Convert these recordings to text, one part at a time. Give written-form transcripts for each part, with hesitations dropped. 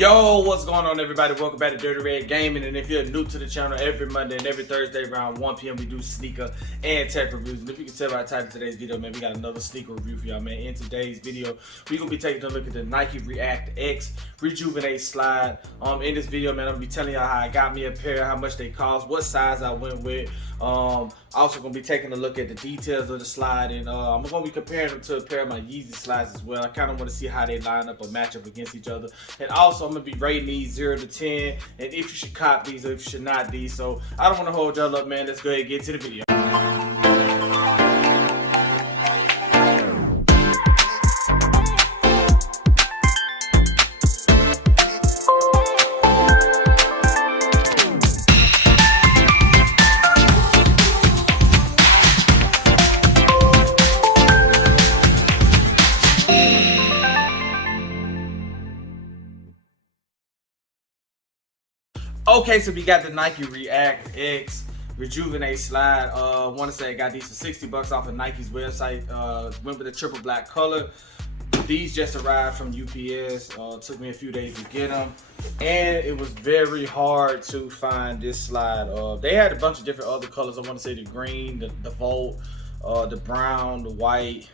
Yo, what's going on, everybody? Welcome back to Dirty Red Gaming. And if you're new to the channel, every Monday and every Thursday around 1 p.m. we do sneaker and tech reviews. And if you can tell by the title of today's video, man, we got another sneaker review for y'all, man. In today's video, we're gonna be taking a look at the Nike Reactx Rejuven8 slide. In this video, man, I'm gonna be telling y'all how I got me a pair, how much they cost, what size I went with. Also gonna be taking a look at the details of the slide, and I'm gonna be comparing them to a pair of my Yeezy slides as well. I kind of want to see how they line up or match up against each other. And also I'm gonna be rating these 0 to 10 and if you should cop these or if you should not these. So I don't want to hold y'all up, man. Let's go ahead and get to the video. Okay, so we got the Nike Reactx Rejuven8 slide. I want to say I got these for 60 bucks off of Nike's website. Went with a triple black color. These just arrived from UPS. Took me a few days to get them, and it was very hard to find this slide. They had a bunch of different other colors. I want to say the green, the Volt, the brown, the white,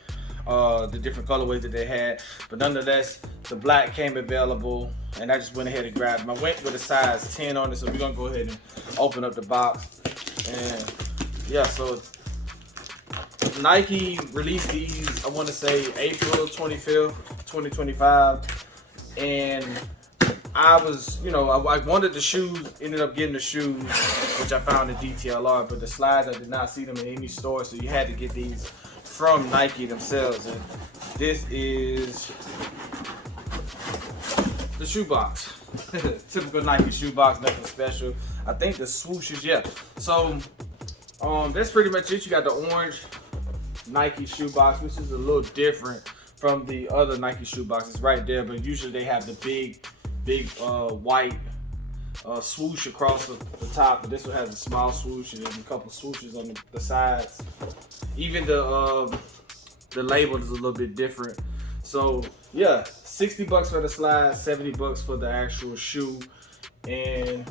the different colorways that they had, but nonetheless the black came available and I just went ahead and grabbed them. I went with a size 10 on it, so we're gonna go ahead and open up the box. And yeah, so Nike released these, I want to say April 25th 2025, and I was, I wanted the shoes, ended up getting the shoes, which I found in DTLR, but the slides I did not see them in any store, so you had to get these from Nike themselves. And this is the shoebox. Typical Nike shoebox, nothing special. I think the swooshes, yeah. So that's pretty much it. You got the orange Nike shoebox, which is a little different from the other Nike shoeboxes right there, but usually they have the big white swoosh across the top, but this one has a small swoosh and a couple swooshes on the sides. Even the label is a little bit different. So yeah, 60 bucks for the slide, 70 bucks for the actual shoe, and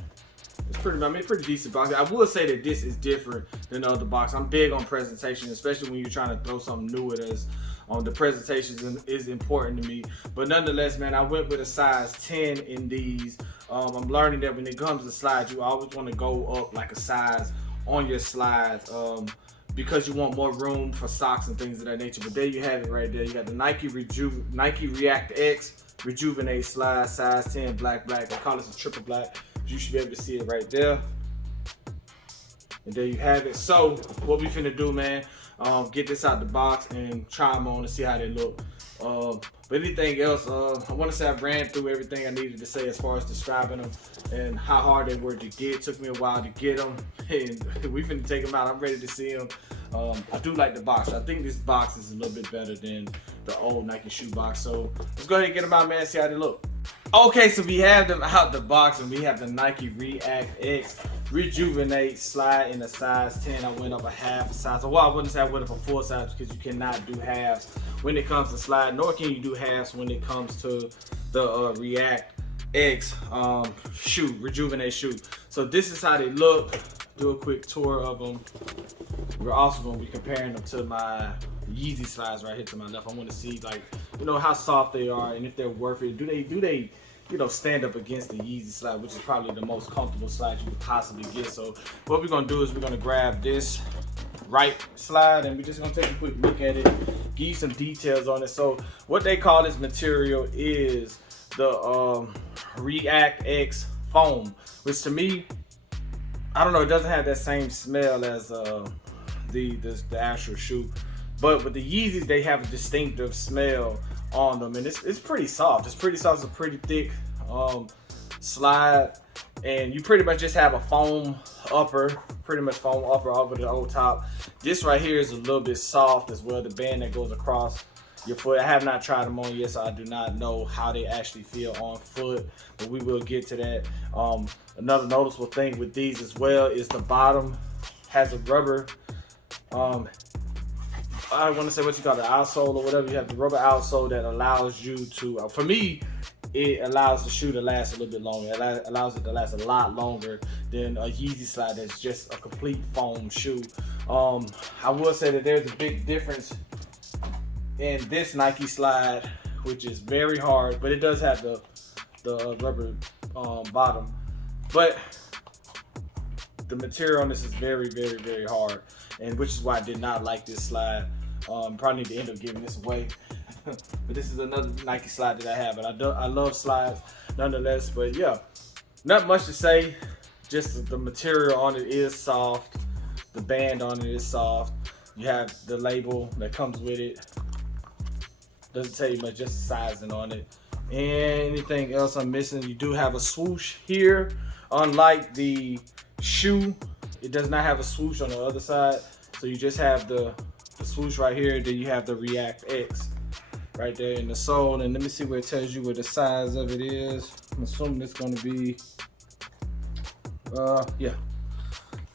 it's pretty decent box. I will say that this is different than the other box. I'm big on presentation, especially when you're trying to throw something new at us. The presentation is important to me, but nonetheless, man, I went with a size 10 in these. I'm learning that when it comes to slides, you always want to go up like a size on your slides, because you want more room for socks and things of that nature. But there you have it right there. You got the Nike Reactx Rejuven8 slide, size 10, black. They call this a triple black. You should be able to see it right there. And there you have it. So what we finna do, man, get this out the box and try them on and see how they look. But anything else, I want to say I ran through everything I needed to say as far as describing them and how hard they were to get. It took me a while to get them, and we finna take them out. I'm ready to see them. I do like the box. I think this box is a little bit better than the old Nike shoe box. So let's go ahead and get them out, man, see how they look. Okay, so we have them out the box, and we have the Nike Reactx Rejuven8 slide in a size 10. I went up a half a size. Well, I wouldn't say I went up a full size because you cannot do halves when it comes to slide, nor can you do halves when it comes to the Reactx shoe, Rejuven8 shoe. So this is how they look. Do a quick tour of them. We're also going to be comparing them to my Yeezy slides right here to my left. I want to see, like, how soft they are and if they're worth it. Do they stand up against the Yeezy slide, which is probably the most comfortable slide you could possibly get. So what we're gonna do is we're gonna grab this right slide and we're just gonna take a quick look at it, give you some details on it. So what they call this material is the Reactx foam, which to me, I don't know, it doesn't have that same smell as the actual shoe. But with the Yeezys, they have a distinctive smell on them, and it's pretty soft. It's pretty soft. It's a pretty thick slide, and you pretty much just have a foam upper, over the old top. This right here is a little bit soft as well. The band that goes across your foot. I have not tried them on yet, so I do not know how they actually feel on foot, but we will get to that. Another noticeable thing with these as well is the bottom has a rubber I want to say what you call the outsole or whatever. You have the rubber outsole that allows you to, for me, it allows the shoe to last a little bit longer. It allows it to last a lot longer than a Yeezy slide that's just a complete foam shoe. I will say that there's a big difference in this Nike slide, which is very hard, but it does have the rubber bottom. But the material on this is very, very, very hard, and which is why I did not like this slide. Probably need to end up giving this away. But this is another Nike slide that I have, and I love slides nonetheless. But yeah, not much to say. Just the material on it is soft. The band on it is soft. You have the label that comes with it. Doesn't tell you much, just the sizing on it. And anything else I'm missing? You do have a swoosh here. Unlike the shoe, it does not have a swoosh on the other side. So you just have the swoosh right here. Then you have the Reactx right there in the sole. And let me see where it tells you where the size of it is. I'm assuming it's going to be, yeah.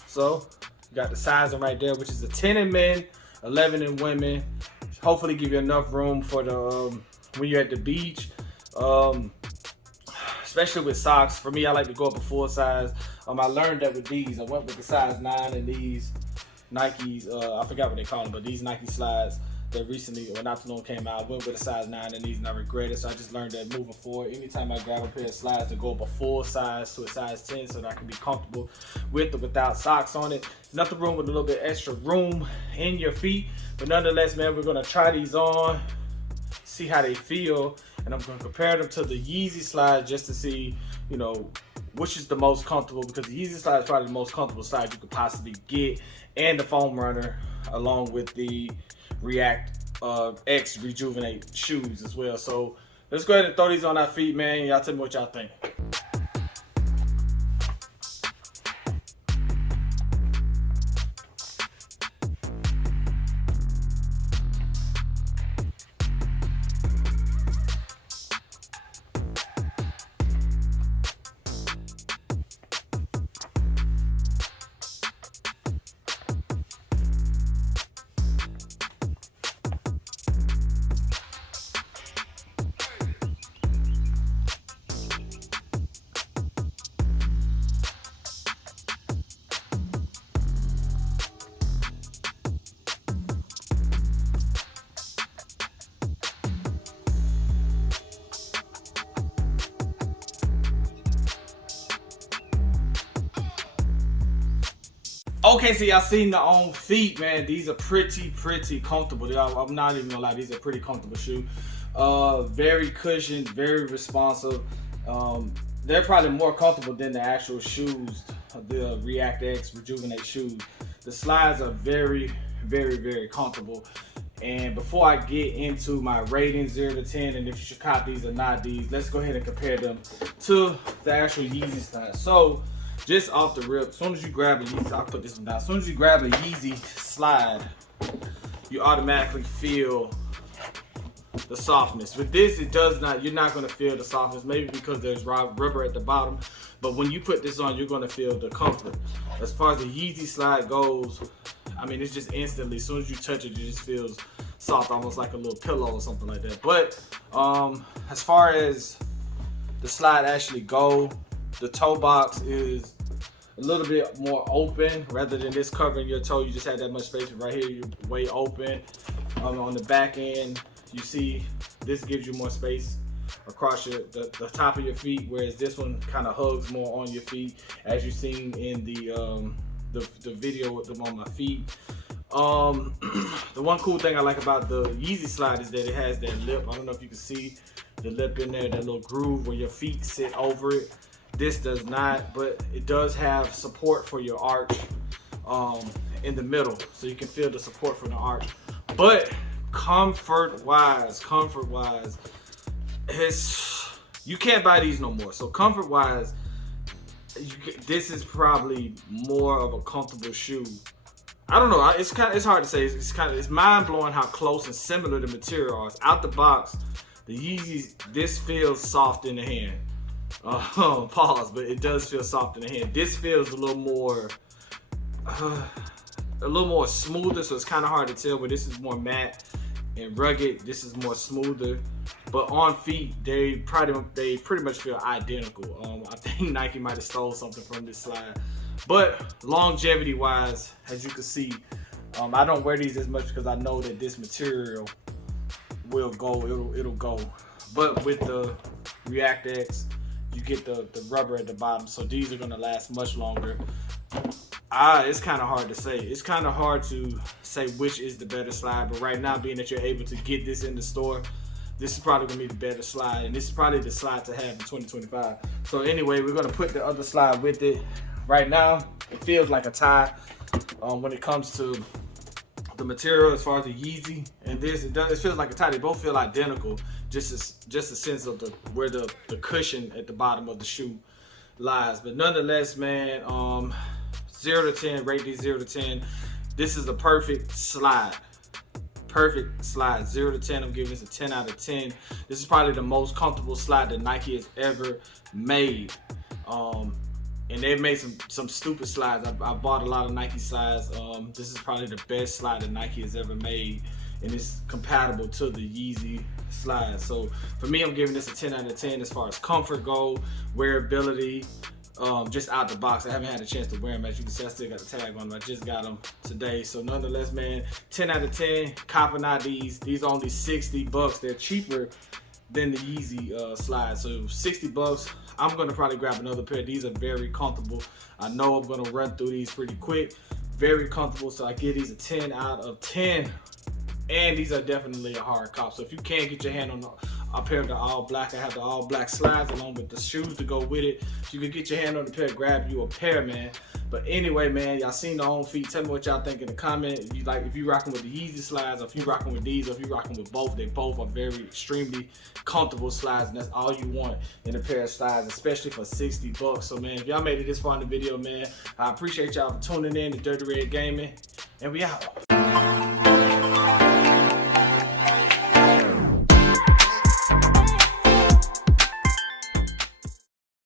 So you got the sizing right there, which is a 10 in men, 11 in women. Hopefully give you enough room for the when you're at the beach, especially with socks. For me, I like to go up a full size. I learned that with these. I went with the size 9 in these Nikes. I forgot what they call them, but these Nike slides that recently or not too long came out. I went with a size 9 in these, and I regret it. So I just learned that moving forward, anytime I grab a pair of slides, to go up a full size to a size 10, so that I can be comfortable with or without socks on it. Nothing wrong with a little bit extra room in your feet, but nonetheless, man, we're gonna try these on, see how they feel, and I'm gonna compare them to the Yeezy slide just to see, you know, which is the most comfortable, because the Yeezy slide is probably the most comfortable slide you could possibly get, and the foam runner along with the Reactx Rejuven8 shoes as well. So let's go ahead and throw these on our feet, man. Y'all tell me what y'all think. Okay, so y'all seen the on feet, man. These are pretty comfortable. I'm not even gonna lie, these are pretty comfortable shoe. Very cushioned, very responsive. They're probably more comfortable than the actual shoes, the Reactx Rejuven8 shoes. The slides are very comfortable. And before I get into my rating 0 to 10 and if you should cop these or not these, let's go ahead and compare them to the actual Yeezy slides. So just off the rip, as soon as you grab a Yeezy, I'll put this one down. As soon as you grab a Yeezy slide, you automatically feel the softness. With this, it does not, you're not gonna feel the softness, maybe because there's rubber at the bottom, but when you put this on, you're gonna feel the comfort. As far as the Yeezy slide goes, I mean, it's just instantly, as soon as you touch it, it just feels soft, almost like a little pillow or something like that. But as far as the slide actually go, the toe box is a little bit more open rather than this covering your toe. You just have that much space right here. You're way open. On the back end, you see this gives you more space across the top of your feet, whereas this one kind of hugs more on your feet, as you've seen in the video with them on my feet. The one cool thing I like about the Yeezy slide is that it has that lip. I don't know if you can see the lip in there, that little groove where your feet sit over it. This does not, but it does have support for your arch in the middle, so you can feel the support from the arch. But comfort wise, you can't buy these no more. So comfort wise, this is probably more of a comfortable shoe. I don't know, it's hard to say. It's mind blowing how close and similar the material is. Out the box, the Yeezys, this feels soft in the hand. Pause, but it does feel soft in the hand. This feels a little more smoother, so it's kind of hard to tell, but this is more matte and rugged. This is more smoother, but on feet they pretty much feel identical. I think Nike might have stole something from this slide, but longevity wise, as you can see, I don't wear these as much because I know that this material will go. It'll go. But with the Reactx, you get the rubber at the bottom, so these are gonna last much longer. It's kind of hard to say. It's kind of hard to say which is the better slide, but right now, being that you're able to get this in the store, this is probably gonna be the better slide, and this is probably the slide to have in 2025. So anyway, we're gonna put the other slide with it. Right now, it feels like a tie when it comes to the material as far as the Yeezy and this. It feels like a tie. They both feel identical. Just a sense of where the cushion at the bottom of the shoe lies. But nonetheless, man, 0 to 10, rate these 0 to 10. This is the perfect slide. Perfect slide. 0 to 10, I'm giving this a 10 out of 10. This is probably the most comfortable slide that Nike has ever made. And they've made some stupid slides. I bought a lot of Nike slides. This is probably the best slide that Nike has ever made, and it's compatible to the Yeezy slide. So for me, I'm giving this a 10 out of 10 as far as comfort go, wearability, just out the box. I haven't had a chance to wear them. As you can see, I still got the tag on them. I just got them today. So nonetheless, man, 10 out of 10. Copping out these. These are only 60 bucks. They're cheaper than the Yeezy slide. So 60 bucks. I'm gonna probably grab another pair. These are very comfortable. I know I'm gonna run through these pretty quick. Very comfortable, so I give these a 10 out of 10. And these are definitely a hard cop. So if you can't get your hand on a pair of the all black, I have the all black slides along with the shoes to go with it. If you can get your hand on the pair, grab you a pair, man. But anyway, man, y'all seen the on feet. Tell me what y'all think in the comment. If you rocking with the Yeezy slides, or if you rocking with these, or if you rocking with both, they both are very extremely comfortable slides, and that's all you want in a pair of slides, especially for 60 bucks. So man, if y'all made it this far in the video, man, I appreciate y'all for tuning in to Dirty Red Gaming, and we out.